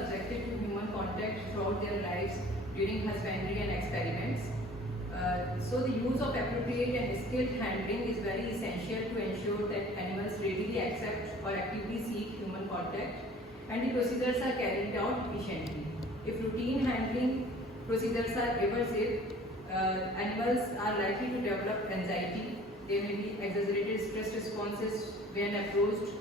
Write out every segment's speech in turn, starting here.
subjected to human contact throughout their lives during husbandry and experiments. So the use of appropriate and skilled handling is very essential to ensure that animals readily accept or actively seek human contact, and the procedures are carried out efficiently. If routine handling procedures are aversive, animals are likely to develop anxiety. There may be exaggerated stress responses when approached,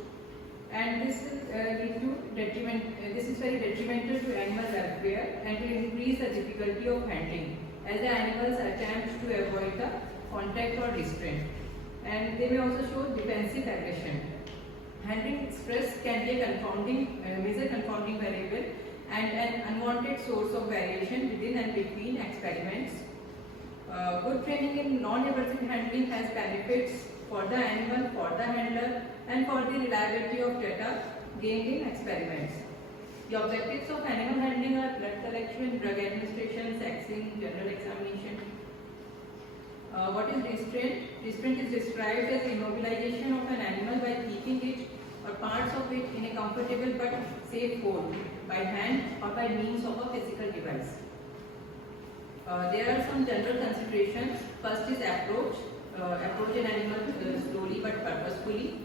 and this will lead to detriment. This is very detrimental to animal welfare and will increase the difficulty of handling, as the animals attempt to avoid the contact or restraint, and they may also show defensive aggression. Handling stress can be a major confounding variable and an unwanted source of variation within and between experiments. Good training in non-aversive handling has benefits for the animal, for the handler, and for the reliability of data gained in experiments. The objectives of animal handling are blood collection, drug administration, sexing, general examination. What is restraint? Restraint is described as immobilization of an animal by keeping it or parts of it in a comfortable but safe hold by hand or by means of a physical device. There are some general considerations. First is approach. Approach an animal slowly but purposefully.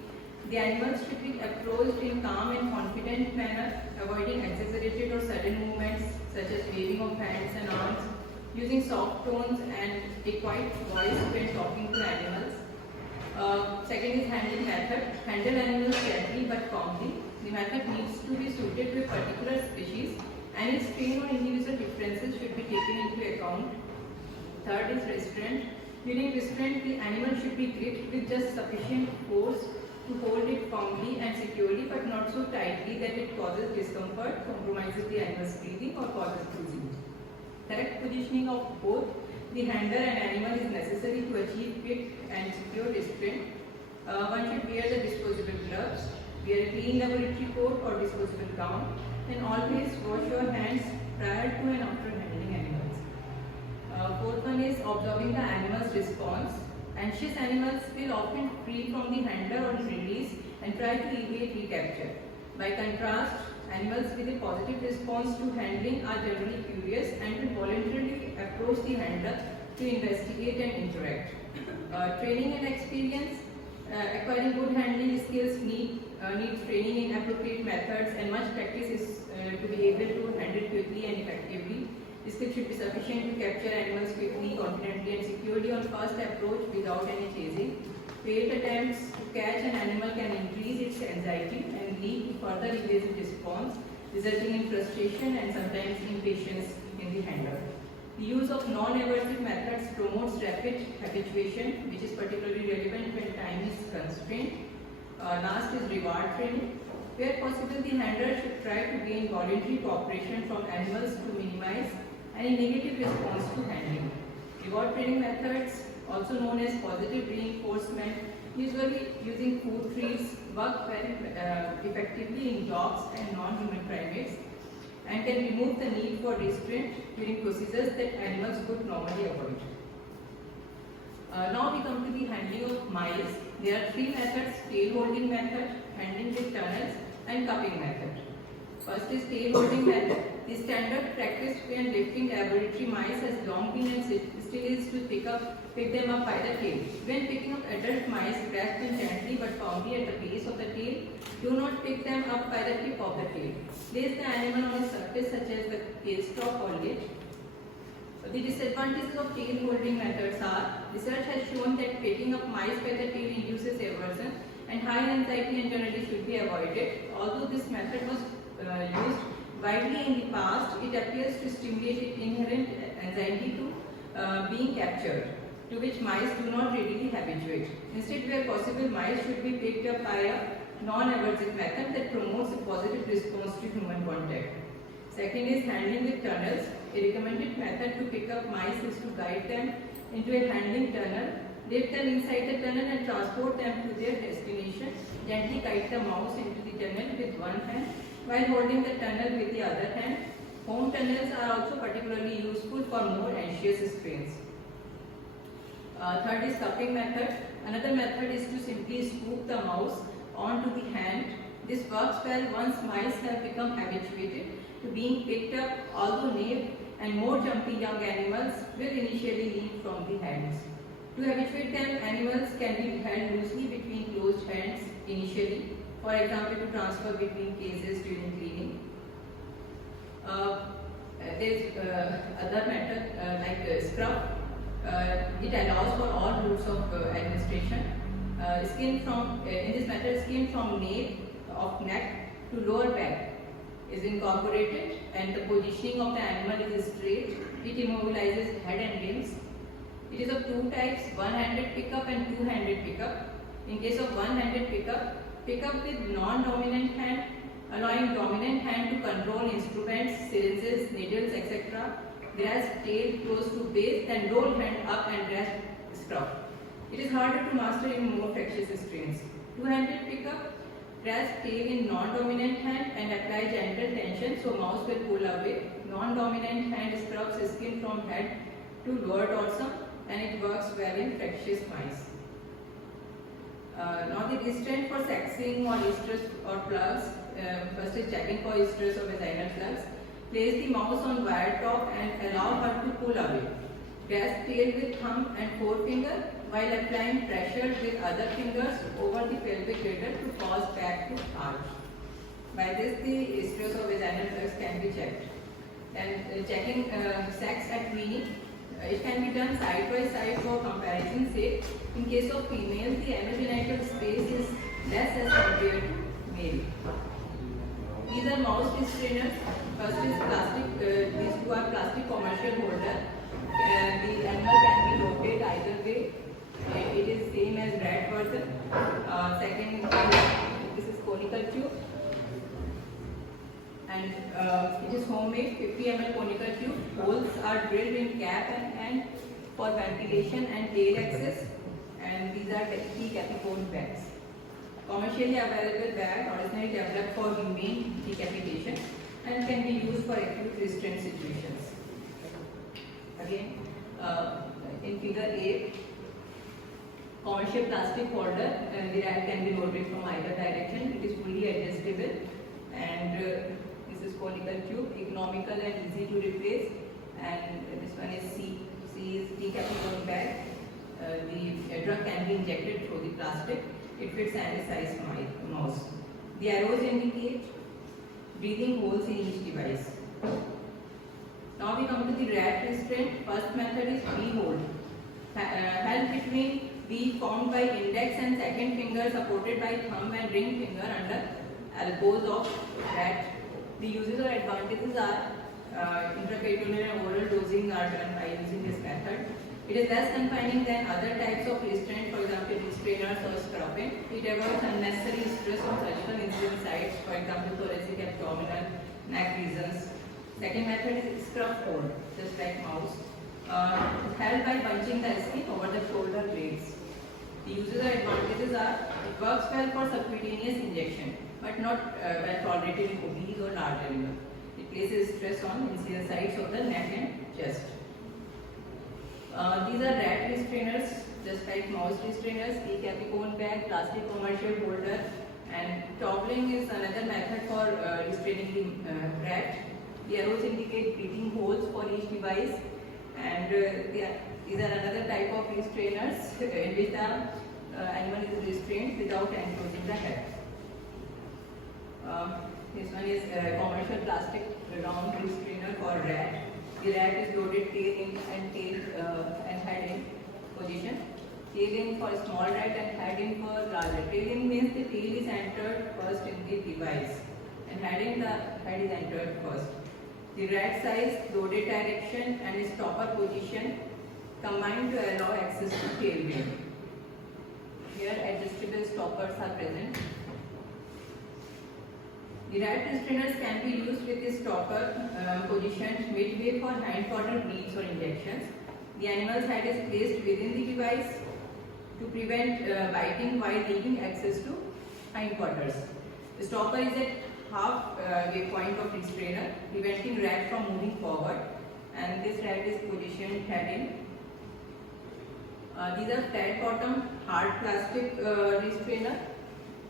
The animals should be approached in calm and confident manner, avoiding exaggerated or sudden movements such as waving of hands and arms, using soft tones and a quiet voice when talking to animals. Second is handling method. Handle animals gently but calmly. The method needs to be suited to a particular species, and its strain or individual differences should be taken into account. Third is restraint. During restraint, the animal should be gripped with just sufficient force to hold it firmly and securely, but not so tightly that it causes discomfort, compromises the animal's breathing, or causes bruising. Correct positioning of both the handler and animal is necessary to achieve quick and secure restraint. One should wear the disposable gloves, wear a clean laboratory coat or disposable gown, and always wash your hands prior to and after handling animals. Fourth one is observing the animal's response. Anxious animals will often flee from the handler on release and try to evade recapture. By contrast, animals with a positive response to handling are generally curious and will voluntarily approach the handler to investigate and interact. Training and experience. Acquiring good handling skills needs training in appropriate methods, and much practice is to be able to handle quickly and effectively. Skills should be sufficient to capture animals quickly, confidently, and securely on first approach without any chasing. Failed attempts to catch an animal can increase its anxiety and lead to further evasive response, resulting in frustration and sometimes impatience in the handler. The use of non-aversive methods promotes rapid habituation, which is particularly relevant when time is constrained. Last is reward training. Where possible, the handler should try to gain voluntary cooperation from animals to minimize any negative response to handling. Reward training methods, also known as positive reinforcement, usually using food treats, work very effectively in dogs and non-human primates, and can remove the need for restraint during procedures that animals would normally avoid. Now we come to the handling of mice. There are three methods: tail holding method, handling with tunnels, and cupping method. First is tail holding method. The standard practice when lifting laboratory mice has long been and still is to pick them up by the tail. When picking up adult mice, grasp them gently but firmly at the base of the tail. Do not pick them up by the tip of the tail. Place the animal on a surface such as the tail stalk or lid. The disadvantages of tail holding methods are: research has shown that picking up mice by the tail induces aversion, and high anxiety and generally should be avoided. Although this method was used widely in the past, it appears to stimulate inherent anxiety to being captured, to which mice do not readily habituate. Instead, where possible, mice should be picked up by a non-aversive method that promotes a positive response to human contact. Second is handling with tunnels. A recommended method to pick up mice is to guide them into a handling tunnel, lift them inside the tunnel and transport them to their destination. Gently guide the mouse into the tunnel with one hand while holding the tunnel with the other hand. Home tunnels are also particularly useful for more anxious strains. Third is cupping method. Another method is to simply scoop the mouse onto the hand This works well once mice have become habituated to being picked up, although nape and more jumpy young animals will initially leap from the hands. To habituate them, animals can be held loosely between closed hands initially, for example to transfer between cases during cleaning. There is other method like scrub. It allows for all routes of administration. In this method, skin from nape of neck to lower back is incorporated, and the positioning of the animal is straight. It immobilizes head and limbs. It is of two types: one-handed pickup and two-handed pickup. In case of one-handed pickup, pickup with non-dominant hand, allowing dominant hand to control instruments, syringes, needles, etc. Grasp tail close to base, then roll hand up and grasp scrub. It is harder to master in more fractious strains. Two-handed pickup, grasp tail in non-dominant hand and apply gentle tension so mouse will pull away. Non-dominant hand scrubs skin from head to lower dorsum, and it works well in fractious mice. Now the restraint for sexing or estrus or plugs. First is checking for estrus or vaginal plugs. Place the mouse on wire top and allow her to pull away. Grasp tail with thumb and forefinger while applying pressure with other fingers over the pelvic girdle to cause back to arch. By this, the estrus or vaginal plugs can be checked. And checking sex at weaning. It can be done side by side for comparison sake. In case of female, the anogenital space is less as compared to male. These are mouse restrainers. First is plastic. These two are plastic commercial holder. The animal can be rotated either way. It is same as rat version. Second, this is conical tube. And it is homemade 50 ml conical tube. Holes are drilled in cap and hand for ventilation and tail access. And these are T-Capicone bags. Commercially available bag, originally developed for humane decapitation and can be used for acute restraint situations. Again, in figure 8, commercial plastic holder, the rack can be loaded from either direction. It is fully adjustable, and this is conical tube, economical and easy to replace. And this one is C is T-Capicone bag. The drug can be injected through the plastic. It fits any size mouse. The arrows indicate breathing holes in each device. Now we come to the rat restraint. First method is V hold. Held between V formed by index and second finger supported by thumb and ring finger under elbows of rat. The uses or advantages are intraperitoneal and oral dosing are done by using this method. It is less confining than other types of restraint, for example restrainers or scrubbing. It avoids unnecessary stress on surgical incision sites, for example thoracic, abdominal, neck regions. Second method is scrub hold, just like mouse. Held by bunching the skin over the shoulder blades. The uses or advantages are, it works well for subcutaneous injection, but not well tolerated in obese or large animals. It places stress on incision sites of the neck and chest. These are rat restrainers, just like mouse restrainers, T-Capicone bag, plastic commercial holder, and toggling is another method for restraining the rat. The arrows indicate breathing holes for each device, and these are another type of restrainers in which the animal is restrained without enclosing the head. This one is a commercial plastic round restrainer for rat. The rat is loaded tail in and head in position. Tail in for small rat and head in for larger. Tail in means the tail is entered first in the device, and head in, the head is entered first. The rat size, loaded direction and stopper position combine to allow access to tailwheel. Here adjustable stoppers are present. The rat restrainers can be used with the stopper positioned midway for hindquarter bleeds or injections. The animal's head is placed within the device to prevent biting while leaving access to hindquarters. The stopper is at half way point of restrainer, preventing rat from moving forward, and this rat is positioned head in. These are flat bottom hard plastic restrainer,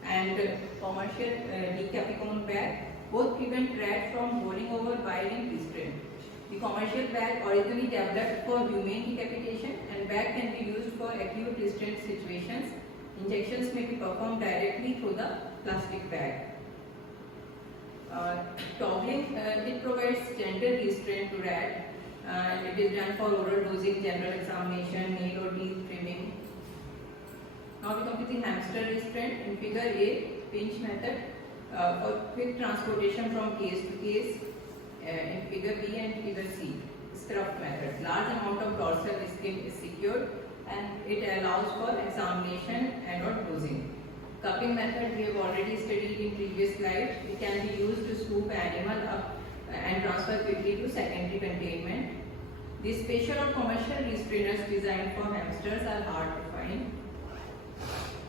and commercial decapicone bag. Both prevent rat from rolling over while in restraint. The commercial bag originally developed for humane decapitation and bag can be used for acute restraint situations. Injections may be performed directly through the plastic bag. Toggling, it provides gentle restraint to rat and it is done for oral dosing, general examination, nail or teeth trimming. Now we come to the hamster restraint. In figure A, pinch method for quick transportation from case to case. In figure B and figure C, scruff method. Large amount of dorsal skin is secured and it allows for examination and or dosing. Cupping method we have already studied in previous slide. It can be used to scoop animal up and transfer quickly to secondary containment. These special or commercial restrainers designed for hamsters are hard to find.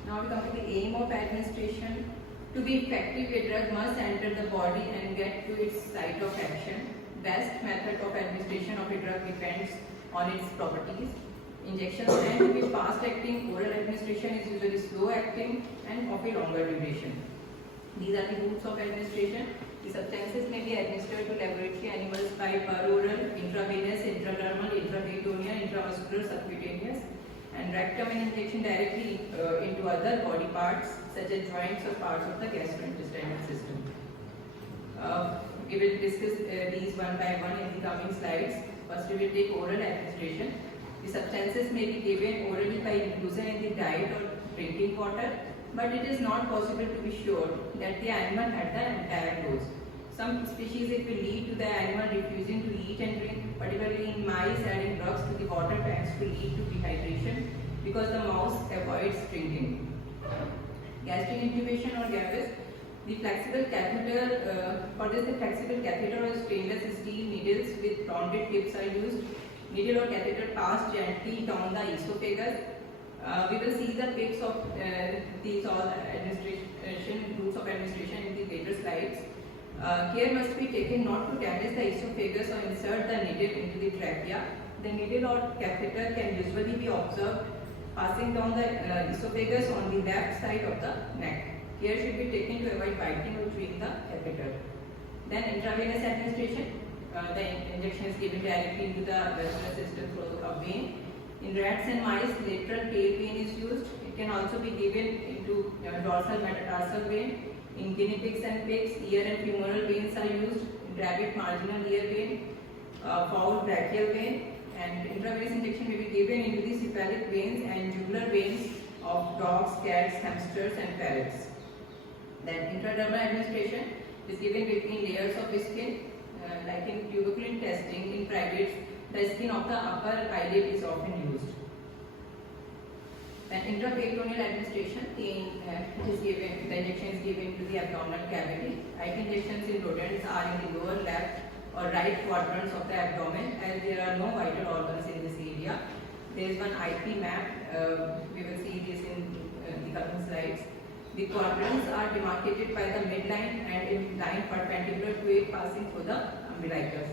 Now we come to the aim of administration. To be effective, a drug must enter the body and get to its site of action. Best method of administration of a drug depends on its properties. Injections tend to be fast acting, oral administration is usually slow acting and of a longer duration. These are the routes of administration. The substances may be administered to laboratory animals by peroral, intravenous, intradermal, intraperitoneal, intramuscular, subcutaneous, and rectum and injection directly into other body parts such as joints or parts of the gastrointestinal system. We will discuss these one by one in the coming slides. First we will take oral administration. The substances may be given orally by inclusion in the diet or drinking water, but it is not possible to be sure that the animal had the entire dose. Some species it will lead to the animal refusing to eat and drink, particularly in mice. Adding drugs to the water tends to lead to dehydration because the mouse avoids drinking. Gastric intubation or GAVIS. The flexible catheter, for this the flexible catheter or stainless steel needles with rounded tips are used. Needle or catheter passed gently down the esophagus. We will see the pics of these all administration routes of administration in the later slides. Care must be taken not to damage the esophagus or insert the needle into the trachea. The needle or catheter can usually be observed passing down the esophagus on the left side of the neck. Care should be taken to avoid biting or chewing the catheter. Then intravenous administration. The injection is given directly into the vesicular system through a vein. In rats and mice, lateral tail vein is used. It can also be given into dorsal metatarsal vein. In guinea pigs and pigs, ear and femoral veins are used. In rabbit, marginal ear vein, fowl, brachial vein, and intravenous injection may be given into the cephalic veins and jugular veins of dogs, cats, hamsters, and parrots. Then intradermal administration is given between layers of skin. Like in tuberculin testing in primates, the skin of the upper eyelid is often used. Then intraperitoneal administration, the injection is given to the abdominal cavity. IP injections in rodents are in the lower left or right quadrants of the abdomen, as there are no vital organs in this area. There is one IP map. We will see this in the coming slides. The quadrants are demarcated by the midline and in line perpendicular to it passing through the umbilicus.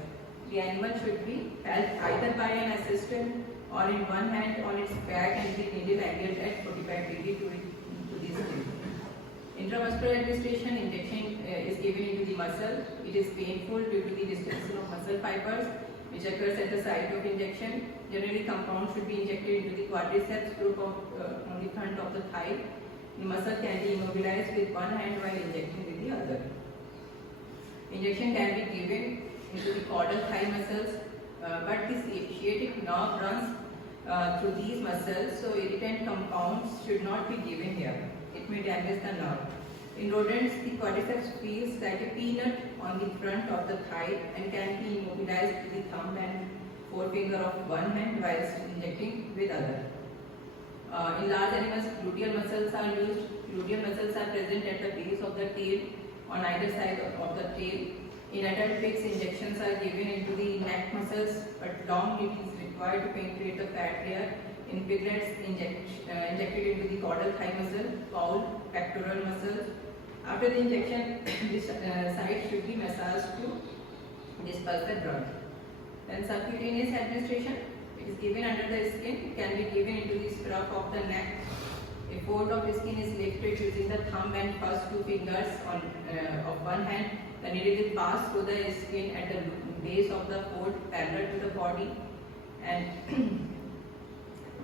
The animal should be held either by an assistant or in one hand on its back and the needle angled at 45 degrees to the skin. Intramuscular administration, injection is given into the muscle. It is painful due to the distension of muscle fibers which occurs at the site of injection. Generally, compound should be injected into the quadriceps group on the front of the thigh. The muscle can be immobilized with one hand while injecting with the other. Injection can be given into the caudal thigh muscles, but the sciatic nerve runs through these muscles, so irritant compounds should not be given here. It may damage the nerve. In rodents, the quadriceps feels like a peanut on the front of the thigh and can be immobilized with the thumb and forefinger of one hand whilst injecting with other. In large animals, gluteal muscles are used. Gluteal muscles are present at the base of the tail on either side of the tail. In adult pigs, injections are given into the neck muscles, but long it is required to penetrate the fat layer. In piglets, injected into the caudal thigh muscle, fowl, pectoral muscles. After the injection, this site should be massaged to disperse the drug. Then subcutaneous administration. It is given under the skin. It can be given into the scruff of the neck. A fold of skin is lifted using the thumb and first two fingers of one hand. The needle is passed through the skin at the base of the fold parallel to the body, and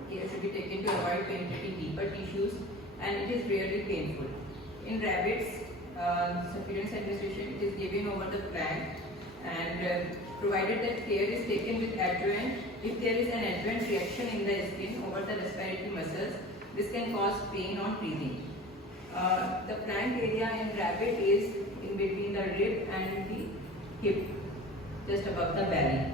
care should be taken to avoid penetrating deeper tissues, and it is rarely painful. In rabbits, subcutaneous administration it is given over the flank, and provided that care is taken with adjuvant. If there is an adjuvant reaction in the skin over the respiratory muscles, this can cause pain on breathing. The flank area in rabbit is in between the rib and the hip, just above the belly.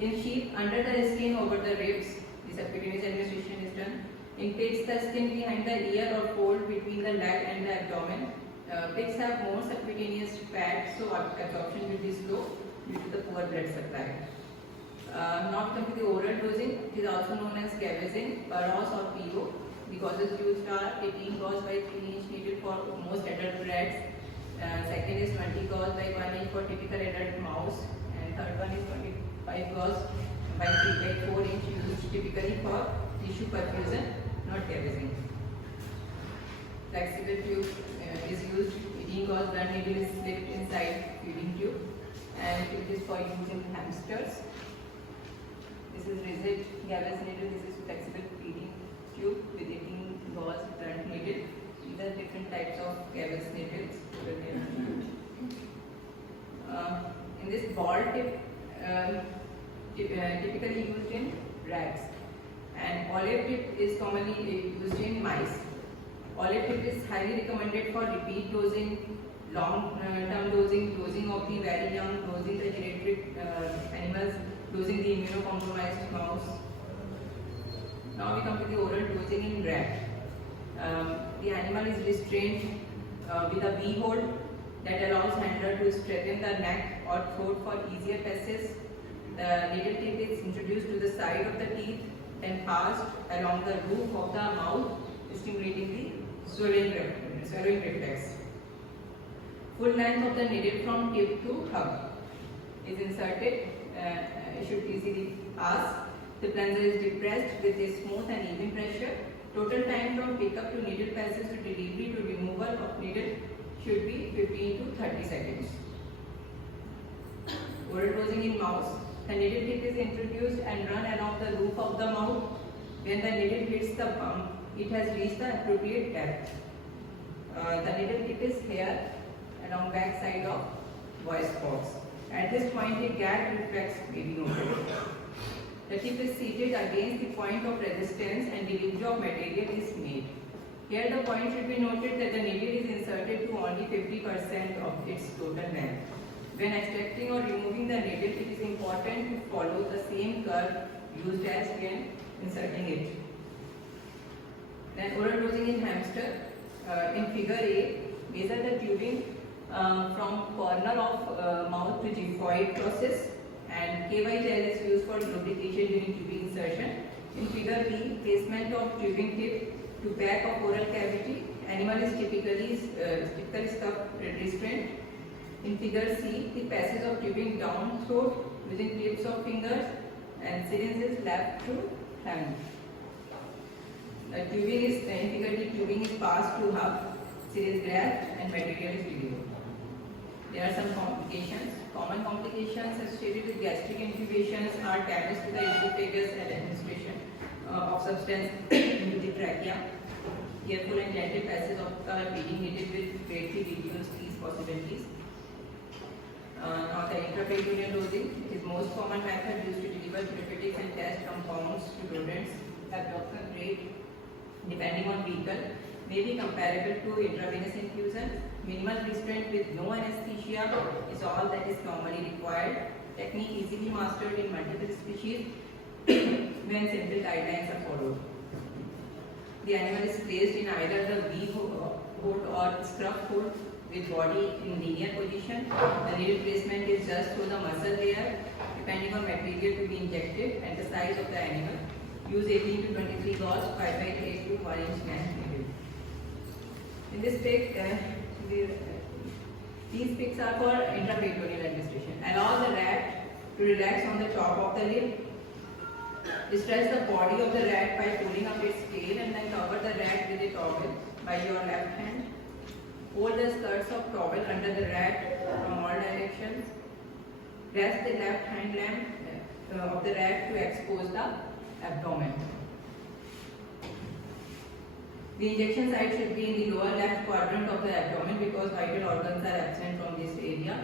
In sheep, under the skin over the ribs, the subcutaneous administration is done. In pigs, the skin behind the ear or fold between the leg and the abdomen. Pigs have more subcutaneous fat, so absorption will be slow due to the poor blood supply. Now we come to the oral dosing. It is also known as Gavesine, Burroughs or PO. The gauges used are 18 gauge by 3-inch needle for most adult rats. Second is 20 gauge by 1 inch for typical adult mouse, and third one is 25 gauge by 4 inch used typically for tissue perfusion, not Gavesine. Flexible tube is used. 18 gauge blood needle is slipped inside feeding tube, and it is for use in hamsters. This is rigid Gavesine needle. This is flexible feeding tube with 18 gauge blood needle. These are different types of Gavesine needles. In this ball tip, typically used in rats, and olive tip is commonly used in mice. Olive tip is highly recommended for repeat dosing, long-term dosing of the very young, dosing the geriatric animals, dosing the immunocompromised mouse. Now we come to the oral dosing in rat. The animal is restrained with a V-hold that allows handler to straighten the neck or throat for easier passage. The needle tip is introduced to the side of the teeth and passed along the roof of the mouth, stimulating the swallowing reflex. Full length of the needle from tip to hub is inserted. It should easily pass. The plunger is depressed with a smooth and even pressure. Total time from pickup to needle passage to delivery to removal of needle should be 15 to 30 seconds. Oral dosing in mouse. The needle tip is introduced and run along the roof of the mouth. When the needle hits the pump, it has reached the appropriate depth. The needle tip is here along back side of voice box. At this point, a gag reflex may be noted. The tip is seated against the point of resistance and delivery of material is made. Here the point should be noted that the needle is inserted to only 50% of its total length. When extracting or removing the needle, it is important to follow the same curve used as when inserting it. Then oral dosing in hamster. In figure A, measure the tubing from corner of mouth to xiphoid process, and KY gel is used for lubrication during tubing insertion. In figure B, placement of tubing tip to back of oral cavity. Animal is typically stuffed restraint. In figure C, the passage of tubing down throat using tips of fingers, and syringe is left through hand. Tubing is in figure D, tubing is passed to hub, syringe grabbed, and material is delivered. There are some complications. Common complications associated with gastric intubations are damage to the esophagus and administration of substance into the trachea. Careful and gentle passage of the feeding needed will greatly reduce these possibilities. Now the intraperitoneal dosing. It is most common method used to deliver therapeutics and test compounds to rodents. Absorption rate, depending on vehicle, may be comparable to intravenous infusion. Minimal restraint with no anesthesia is all that is normally required. Technique easily mastered in multiple species when simple guidelines are followed. The animal is placed in either the V-hold or scruff hold with body in linear position. The needle placement is just through the muscle layer, depending on material to be injected and the size of the animal. Use 18 to 23 gauge 5/8 to 1 inch length needle. In this pic, these pics are for intraperitoneal administration. Allow the rat to relax on the top of the lip. Stretch the body of the rat by pulling up its tail and then cover the rat with a towel by your left hand. Hold the skirts of towel under the rat from all directions. Rest the left hind limb of the rat to expose the abdomen. The injection site should be in the lower left quadrant of the abdomen because vital organs are absent from this area.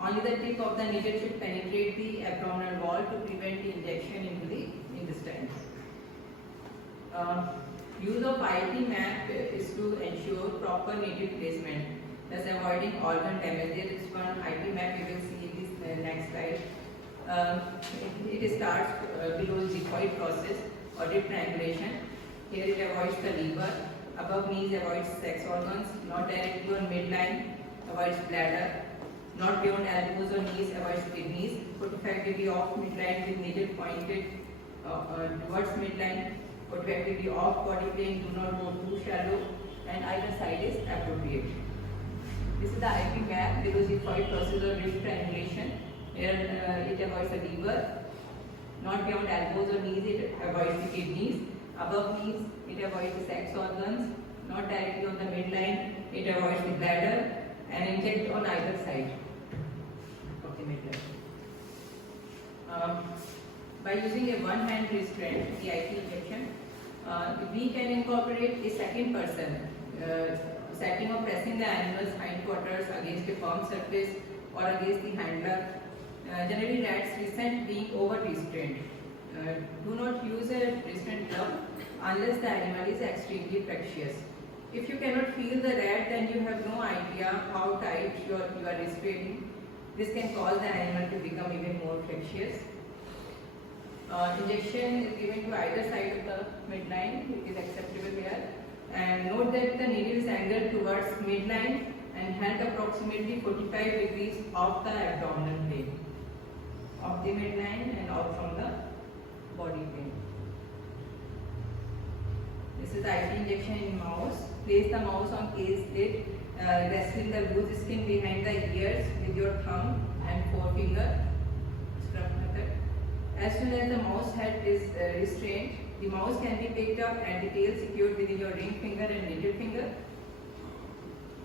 Only the tip of the needle should penetrate the abdominal wall to prevent the injection into the intestines. Use of IP map is to ensure proper needle placement, thus avoiding organ damage. There is one IP map you will see in this next slide. It starts below xiphoid process or dip triangulation. Here it avoids the liver. Above knees avoids sex organs. Not directly on midline avoids bladder. Not beyond elbows or knees avoids kidneys. 45 degree off midline with needle pointed towards midline. 45 degree off body plane. Do not go too shallow. And either side is appropriate. This is the IP map. Below xiphoid process or dip triangulation. Here it avoids the liver. Not beyond elbows or knees it avoids the kidneys. Above knees, it avoids the sex organs. Not directly on the midline, it avoids the bladder and inject on either side of the midline. By using a one-hand restraint, the IP injection, we can incorporate a second person, setting or pressing the animal's hindquarters against a firm surface or against the handler. Generally, rats resent being over-restrained. Do not use a restraint glove unless the animal is extremely fractious. If you cannot feel the rat, then you have no idea how tight you are restraining. This can cause the animal to become even more fractious. Injection is given to either side of the midline. It is acceptable here. And note that the needle is angled towards midline and held approximately 45 degrees off the abdominal plane, off the midline and out from the body plane. This is IP injection in mouse. Place the mouse on case lid, resting the loose skin behind the ears with your thumb and forefinger. Scrub method. As soon as the mouse head is restrained, the mouse can be picked up and the tail secured within your ring finger and middle finger.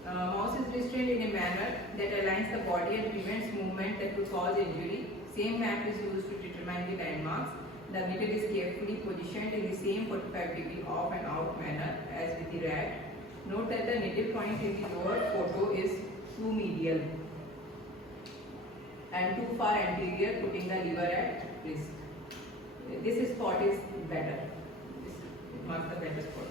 Mouse is restrained in a manner that aligns the body and prevents movement that could cause injury. Same map is used to determine the landmarks. The needle is carefully positioned in the same 45 degree off and out manner as with the rat. Note that the needle point in the lower photo is too medial and too far anterior, putting the liver at risk. This spot is better. It marks the better spot.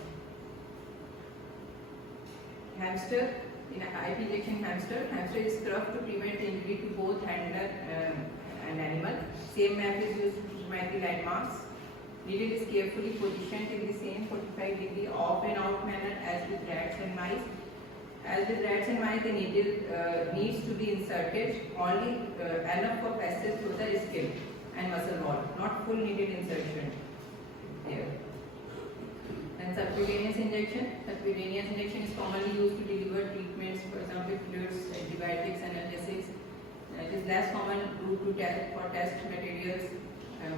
Hamster, in an IP injection hamster is scrubbed to prevent injury to both handler and animal. Same map is used to determine the landmarks. Needle is carefully positioned in the same 45 degree off and out manner as with rats and mice. As with rats and mice, the needle needs to be inserted only enough for passage through the skin and muscle wall, not full needle insertion here. And subcutaneous injection. Subcutaneous injection is commonly used to deliver treatments, for example, fluids, antibiotics, analgesics. It is less common route to test for test materials,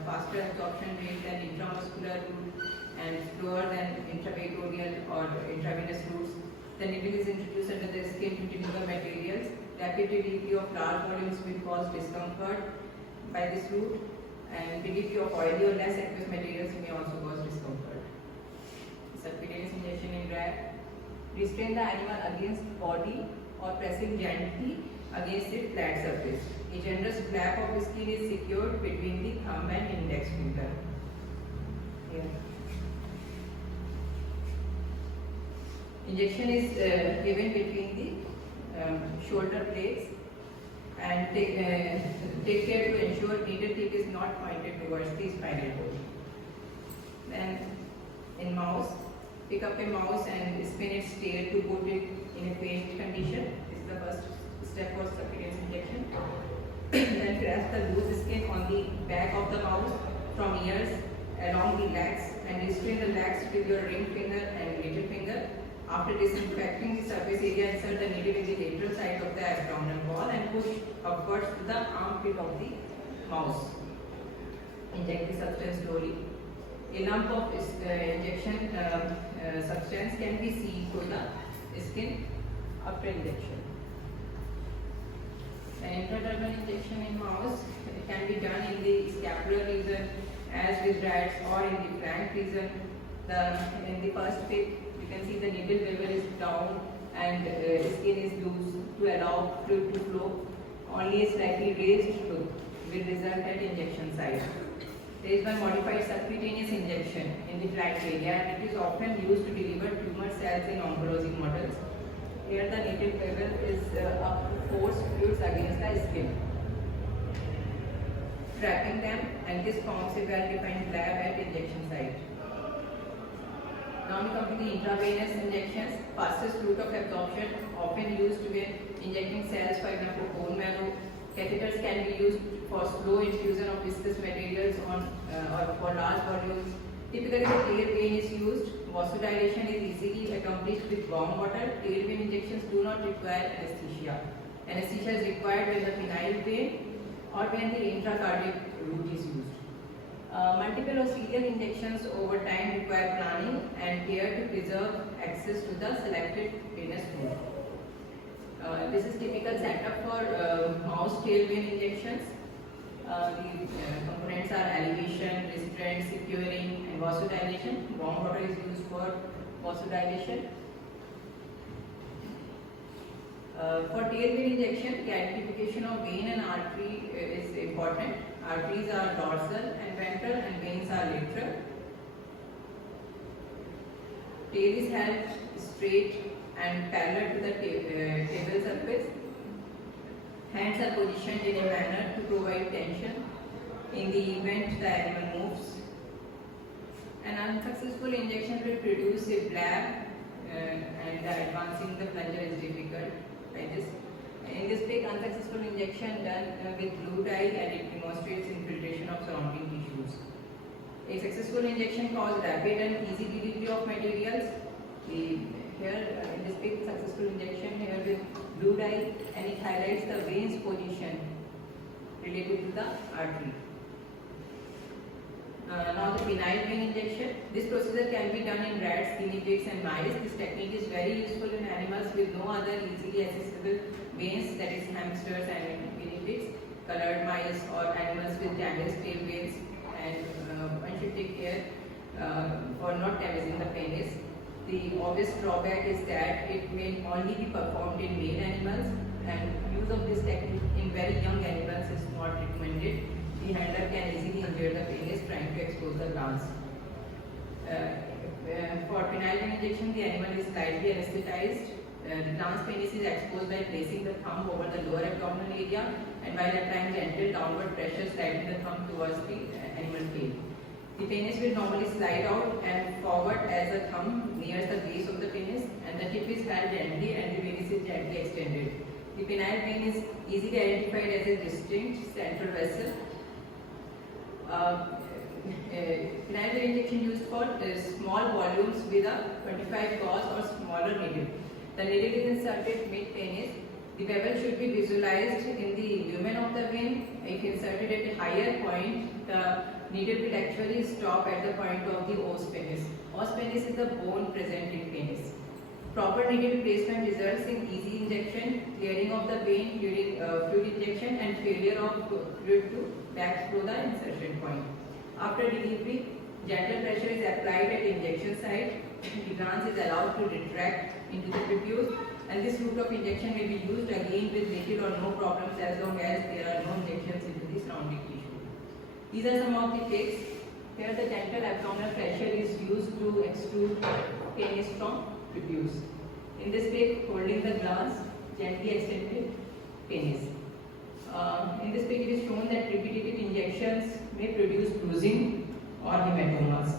faster absorption rate than intramuscular route and slower than intravitreal or intravenous routes. The needle is introduced under the skin to deliver materials. Rapid delivery of large volumes will cause discomfort by this route, and delivery of oily or less aqueous materials may also cause discomfort. Subcutaneous injection in rat. Restrain the animal against body or pressing gently against its flat surface. A generous flap of skin is secured between the thumb and index finger. Here. Injection is given between the shoulder blades, and take care to ensure needle tip is not pointed towards the spinal cord. Then in mouse, pick up a mouse and spin its tail to put it in a faint condition. This is the first step for subcutaneous injection. Then grasp the loose skin on the back of the mouse from ears along the legs and restrain the legs with your ring finger and little finger. After disinfecting the surface area, insert the needle in the lateral side of the abdominal wall and push upwards to the armpit of the mouse. inject the substance slowly. A lump of injection substance can be seen through the skin after injection. An intradermal injection in mouse can be done in the scapular region as with rats, or in the flank region. In the first pic, you can see the needle bevel is down and skin is loose to allow fluid to flow. Only a slightly raised loop will result at injection site. There is one modified subcutaneous injection in the flank area, and it is often used to deliver tumor cells in oncology models. Here the needle bevel is up to force fluids against the skin, trapping them, and this forms a well-defined lab at injection site. Now we come to the intravenous injections. Fastest route of absorption, often used when injecting cells, for example bone marrow. Catheters can be used for slow infusion of viscous materials or for large volumes. Typically the tail vein is used. Vasodilation is easily accomplished with warm water. Tail vein injections do not require anesthesia. Anesthesia is required when the penile vein or when the intracardiac route is used. Multiple or serial injections over time require planning and care to preserve access to the selected venous route. This is typical setup for mouse tail vein injections. The components are elevation, restraint, securing, and vasodilation. Warm water is used for vasodilation. For tail vein injection, the identification of vein and artery is important. Arteries are dorsal and ventral, and veins are lateral. Tail is held straight and parallel to the table surface. Hands are positioned in a manner to provide tension in the event the animal moves. An unsuccessful injection will produce a blab, and advancing the plunger is difficult. Like this. In this pic, unsuccessful injection done with blue dye, and it demonstrates infiltration of surrounding tissues. A successful injection caused rapid and easy delivery of materials. Here in this pic, successful injection here with blue dye, and it highlights the vein's position related to the artery. Now the penile vein injection. This procedure can be done in rats, guinea pigs, and mice. This technique is very useful in animals with no other easily accessible veins, that is hamsters and guinea pigs, colored mice, or animals with damaged tail veins. And one should take care for not damaging the penis. The obvious drawback is that it may only be performed in male animals, and use of this technique in very young animals is not recommended. The handler can easily injure the penis trying to expose the glands. For penile vein injection, the animal is slightly anesthetized. The glans penis is exposed by placing the thumb over the lower abdominal area, and while applying gentle downward pressure, sliding the thumb towards the animal tail. The penis will normally slide out and forward as the thumb nears the base of the penis, and the tip is held gently and the penis is gently extended. The penile vein is easily identified as a distinct central vessel. Penile vein injection used for small volumes with a 25 gauge or smaller needle. The needle is inserted mid-penis. The bevel should be visualized in the lumen of the vein. If inserted at a higher point, the needle will actually stop at the point of the os penis. Os penis is the bone present in penis. Proper needle placement results in easy injection, clearing of the vein during fluid injection, and failure of fluid to backflow the insertion point. After delivery, gentle pressure is applied at injection site. The glans is allowed to retract into the prepuce, and this route of injection may be used again with little or no problems as long as there are no injections into the surrounding tissue. These are some of the tips. Here the gentle abdominal pressure is used to extrude penis from prepuce. In this pic, holding the glans, gently extended penis. In this pic, it is shown that repetitive injections may produce bruising or hematomas.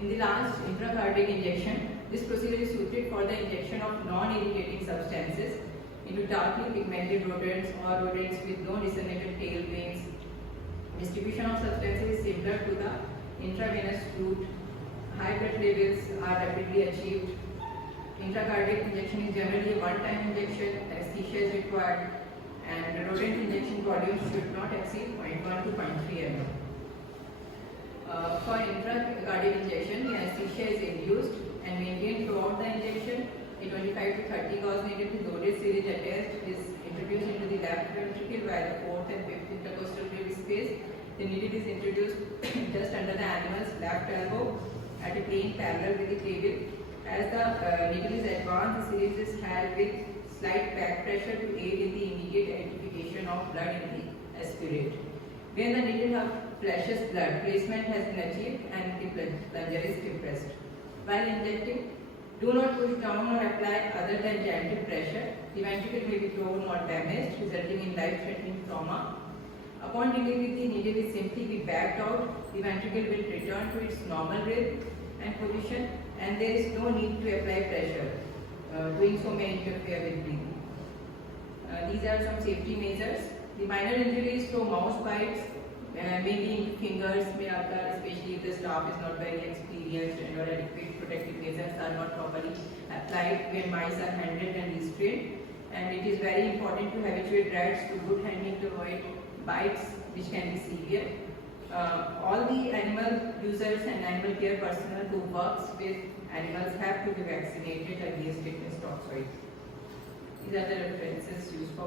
In the last, intracardiac injection, this procedure is suited for the injection of non-irritating substances into darkly pigmented rodents or rodents with no discernible tail veins. Distribution of substances is similar to the intravenous route. High blood levels are rapidly achieved. Intracardiac injection is generally a one-time injection. Anesthesia is required, and the rodent injection volume should not exceed 0.1 to 0.3 ml. For intracardiac injection, the anesthesia is induced and maintained throughout the injection. A 25 to 30 gauge needle loaded syringe attached is introduced into the left ventricle via the fourth and fifth intercostal rib space. The needle is introduced just under the animal's left elbow at a plane parallel with the clavicle. As the needle is advanced, the syringe is held with slight back pressure to aid in the immediate identification of blood in the aspirate. When the needle flashes blood, placement has been achieved and the plunger is depressed. While injecting, do not push down or apply other than gentle pressure. The ventricle may be torn or damaged, resulting in life-threatening trauma. Upon delivery, the needle is simply be backed out. The ventricle will return to its normal rhythm and position, and there is no need to apply pressure. Doing so may interfere with breathing. These are some safety measures. The minor injuries from mouse bites may be in fingers, may occur, especially if the staff is not very experienced and or adequate protective measures are not properly applied when mice are handled and restrained. And it is very important to habituate rats to good handling to avoid bites which can be severe. All the animal users and animal care personnel who works with animals have to be vaccinated against tetanus toxoid. These are the references used for